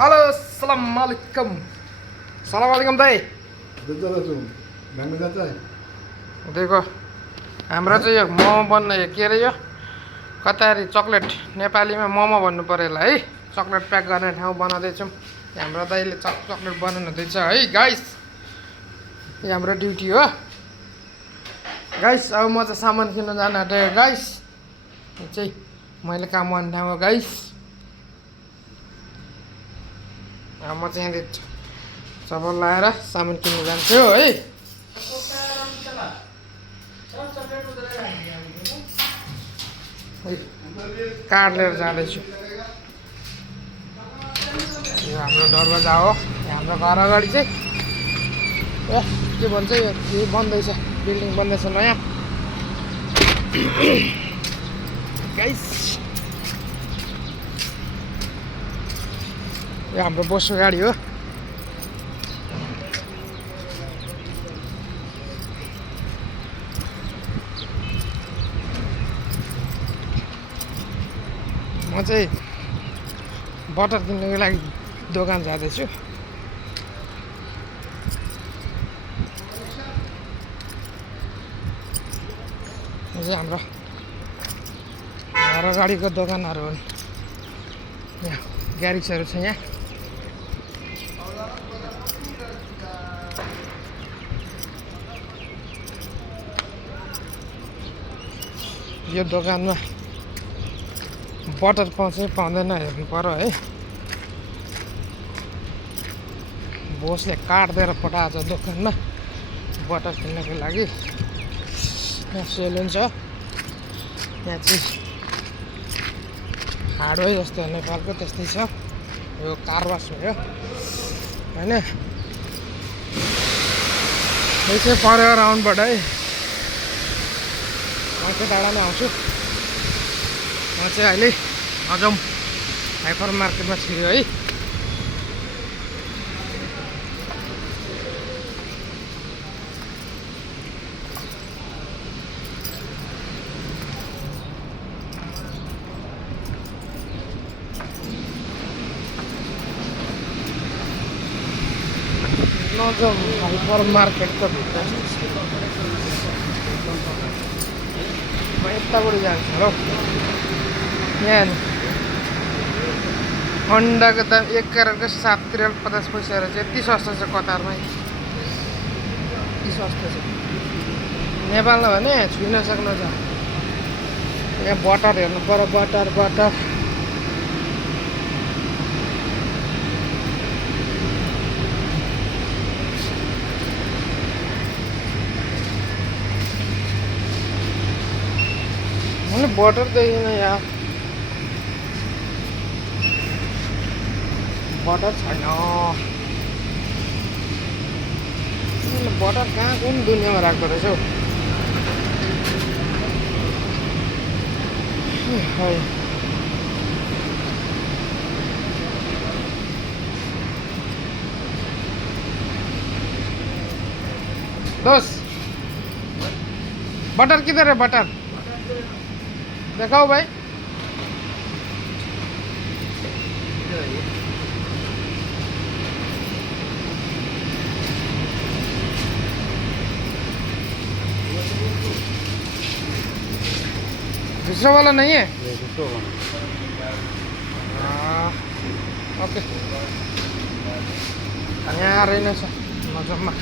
Halo, assalamualaikum. Assalamualaikum दाइ। देखो हाम्रो चाहिँ यो मोमो बन्ने के अरे यो कतारी चक्लेट नेपालीमा मोमो भन्नु पर्यो होला है। चक्लेट प्याक गर्ने ठाउँ बनाउँदैछौँ। हाम्रो दाइले चक्लेट बनाउनु हुँदैछ है गाइस। यो हाम्रो ड्युटी हो गाइस। अब म चाहिँ सामान किन्न जान आँटेको गाइस। यो चाहिँ मैले काम गर्ने ठाउँ हो गाइस। म चाहिँ यहाँनिर चपल लाएर सामान किन्न जान्छु है। कार्ड लिएर जाँदैछु। यो हाम्रो दरवाजा हो। हाम्रो घर अगाडि चाहिँ के भन्छ यो बन्दैछ, बिल्डिङ बन्दैछ नयाँ गाइस। यो हाम्रो बसको गाडी हो। म चाहिँ बटर किन्नुको लागि दोकान जाँदैछु। यो चाहिँ हाम्रो घर अगाडिको दोकानहरू हुन्। यहाँ ग्यारेजहरू छ। यहाँ यो दोकानमा बटर पाउँछ पाउँदैन हेर्नु पर्यो है। बोसले कार्ड दिएर पठाएको छ दोकानमा बटर किन्नको लागि। यहाँ सेलुन छ। यहाँ चाहिँ हार्डवेयर जस्तो नेपालको त्यस्तै छ। यो कार वास भयो होइन। यो चाहिँ परेर राउन्डबाट है। म चाहिँ टाढा नै आउँछु। म चाहिँ अहिले अजम हाइपर मार्केटमा छिर्यो है। अजम हाइपर मार्केटको भित्र म यताबाट जान्छु हो। यहाँ अन्डाको दाम 1 करोडको 7 रियल 50 पैसा रहेछ। यति सस्तो छ कतारमा, यति सस्तो छ। नेपालमा भने छुइ नसक्नु छ। यहाँ बटर हेर्नु पर्यो। बटर मैले बटर देखिन यहाँ। बटर छैन। बटर कहाँ कुन दुनियाँमा राख्दो रहेछ हौ। दोस्त बटर किधर है? बटर दिखाओ भाई। दूसरा वाला नहीं है? ओके यहाँ रहेनछ मजामा।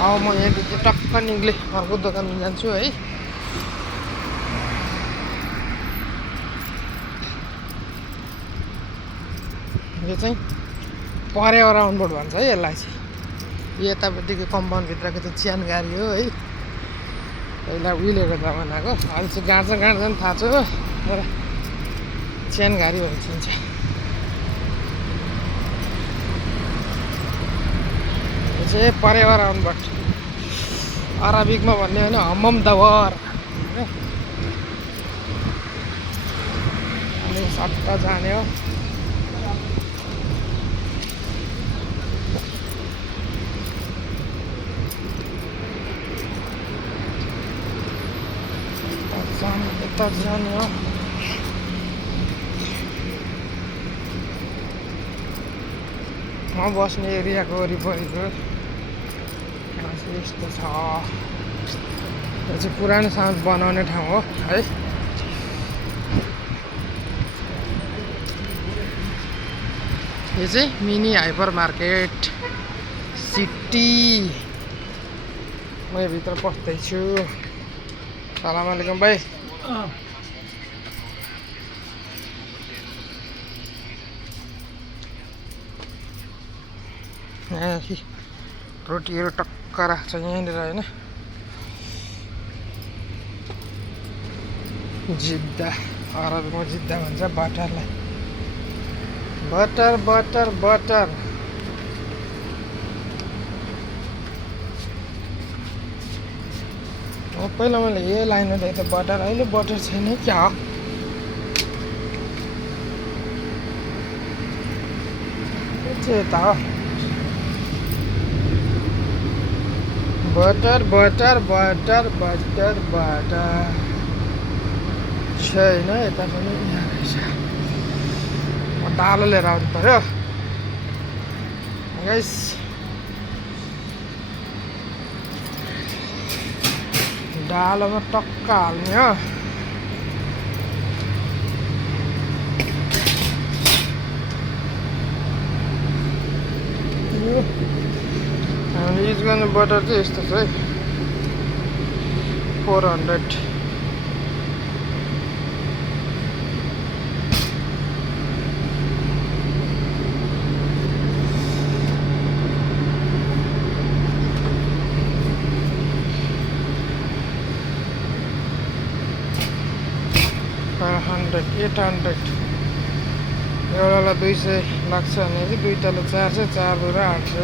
अब म यहाँदेखि टक्क निक्लेँ अर्को दोकानमा जान्छु है। यो चाहिँ परेवा राउन्डबाट भन्छ है यसलाई चाहिँ। यतापट्टिको कम्पाउन्डभित्रको चाहिँ चियान गाडी हो है। पहिला उहिलेको जमानाको। अहिले चाहिँ गाड्छन् थाहा छ हो, तर चियान गाडी भन्छ। यो चाहिँ परेवा राउन्डबाट अरबिकमा भन्ने भने हम्मम दवर। अनि सट्ट जाने हो। यता जाने हो। बस्ने एरियाको वरिपरिको यस्तो छ। यो चाहिँ पुरानो सामान बनाउने ठाउँ हो है। यो चाहिँ मिनी हाइपर मार्केट सिटी। म भित्र पस्दैछु। सलाम अलैकुम भाइ। रोटीहरू टक्क राख्छ यहाँनिर होइन। जिद्दा अरबमा जिद्दा भन्छ बटरलाई। Butter butter butter. पहिला मैले यो लाइनमा देखेँ त बटर, अहिले बटर छैन क्या हो? के त हो? Butter butter butter butter butter छैन यता पनि। यहाँ रहेछ। म डालो लिएर आउनु पर्यो गाइस। डालोमा टक्क हाल्ने हो। हामीले युज गर्ने बटर चाहिँ यस्तो छ है। 400। $800 एउटालाई 200 लाग्छ भने चाहिँ दुईटाले 400, 4 दुई 800।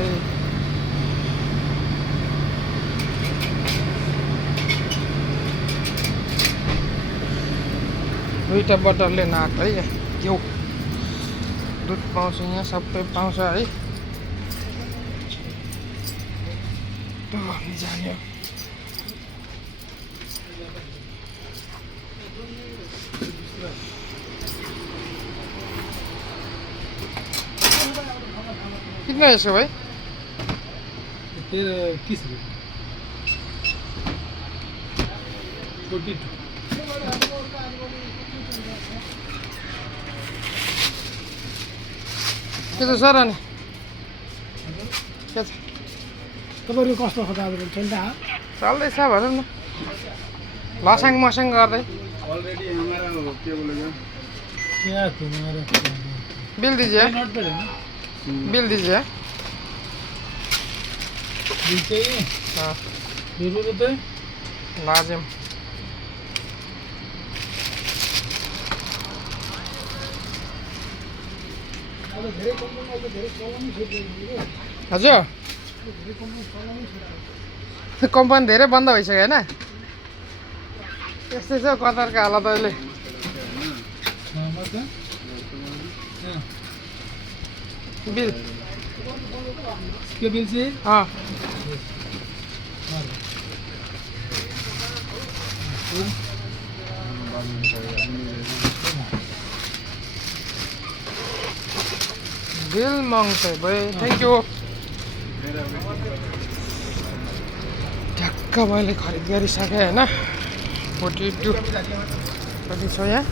दुईटा बटरले नाक है। घिउ दुध पाउँछ यहाँ, सबै पाउँछ है। जाने हो। कितना है इसका भाई? 30 रुपये। 42। के छ सर अनि? के छ? तपाईँको कस्तो छ दाजु? चल्दैछ भनौँ न। लसाङ मसाङ गर्दै। ऑलरेडी हमारा क्या बोलेगा? क्या तुम्हारा? बिल दीजिए। नोट पे बिल दीजिए। बिल चाहिए? हाँ। 200 रुपये लाजिम। हजुर कम्पनी धेरै बन्द भइसक्यो होइन? त्यस्तै छ कतारको हालत अहिले। बिल के बिल चाहिँ? अँ बिल माग्छ भाइ। Thank you. ठ्याक्क मैले खरिद गरिसकेँ होइन। 42 कति छ यहाँ?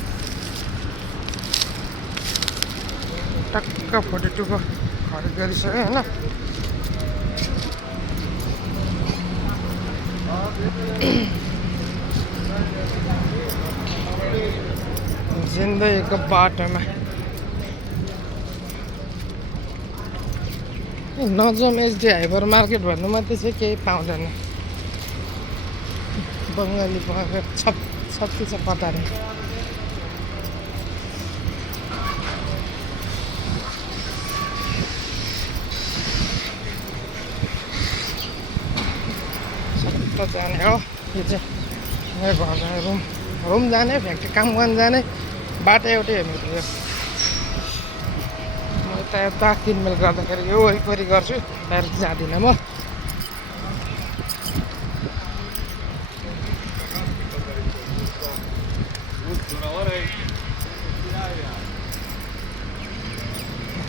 टक्क 42 को खरिद गरिसकेँ होइन। जिन्दगीको बाटोमा नजम एचडी हाइपर मार्केट भन्नु मात्रै चाहिँ केही पाउँदैन। बङ्गाली मार्केट छत्ती छ कतार। सट्ट जाने हो यो चाहिँ। घर जाने रुम जाने, फ्याक्ट्री काम गर्न जाने बाटो एउटै हो मेरो यो। म यता किनमेल गर्दाखेरि यो वरिपरि गर्छु, बाहिर जाँदिनँ म।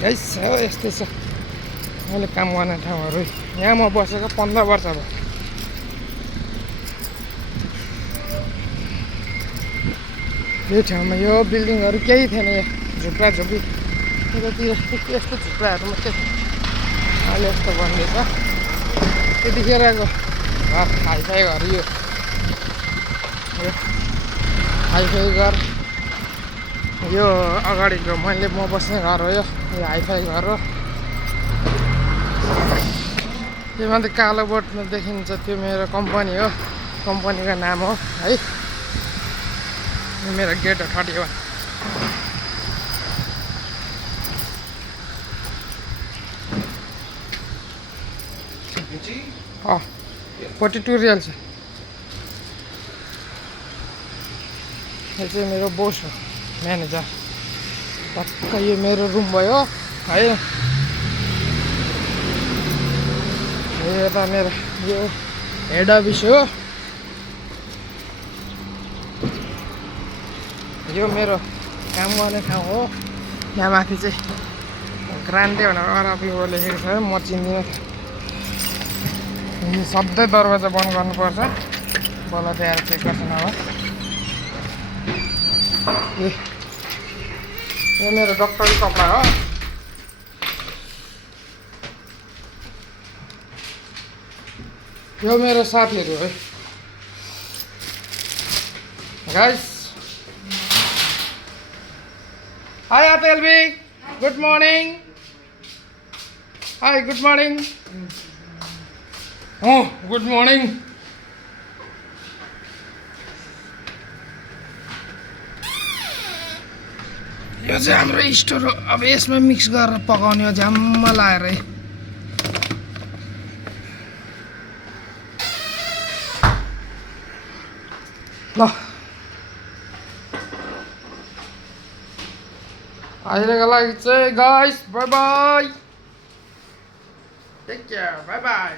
गाइस हो यस्तै छ। मैले काम गर्ने ठाउँहरू यहाँ म बसेको 15 वर्ष भयो। यो ठाउँमा यो बिल्डिङहरू केही थिएन, यो झुप्रा झुप्री यतातिर यस्तो झुप्राहरू मात्रै थियो। अहिले यस्तो बन्दैछ। त्यतिखेरको घर हाइफाई घर, यो हाइफाई घर, यो अगाडिको म बस्ने घर हो। यो हाइफाई घर हो। यो मात्रै कालो बोर्डमा देखिन्छ, त्यो मेरो कम्पनी हो, कम्पनीको नाम हो है। यो मेरो गेट हो 31। अँ 42 रियल छ। यो चाहिँ मेरो बोस हो, म्यानेजर। टक्क यो मेरो रुम भयो है। यो त मेरो यो हेड अफिस हो। यो मेरो काम गर्ने ठाउँ हो। यहाँ माथि चाहिँ ग्रान्डे भनेर अरबीमा लेखेको छ, म चिन्दिनँ। सधैँ दरवाजा बन्द गर्नुपर्छ, बल्ल त्यहाँ चेक गर्छ नभए। यो मेरो डक्टरी कपडा हो। यो मेरो साथीहरू हो गाइस। हाई आतेलबी, good morning. Hi good morning. Good morning. यो चाहिँ हाम्रो स्टोर हो। अब यसमा मिक्स गरेर पकाउने हो, झ्याम्म लाएर। ल अहिलेको लागि चाहिँ guys bye bye, take care, bye by.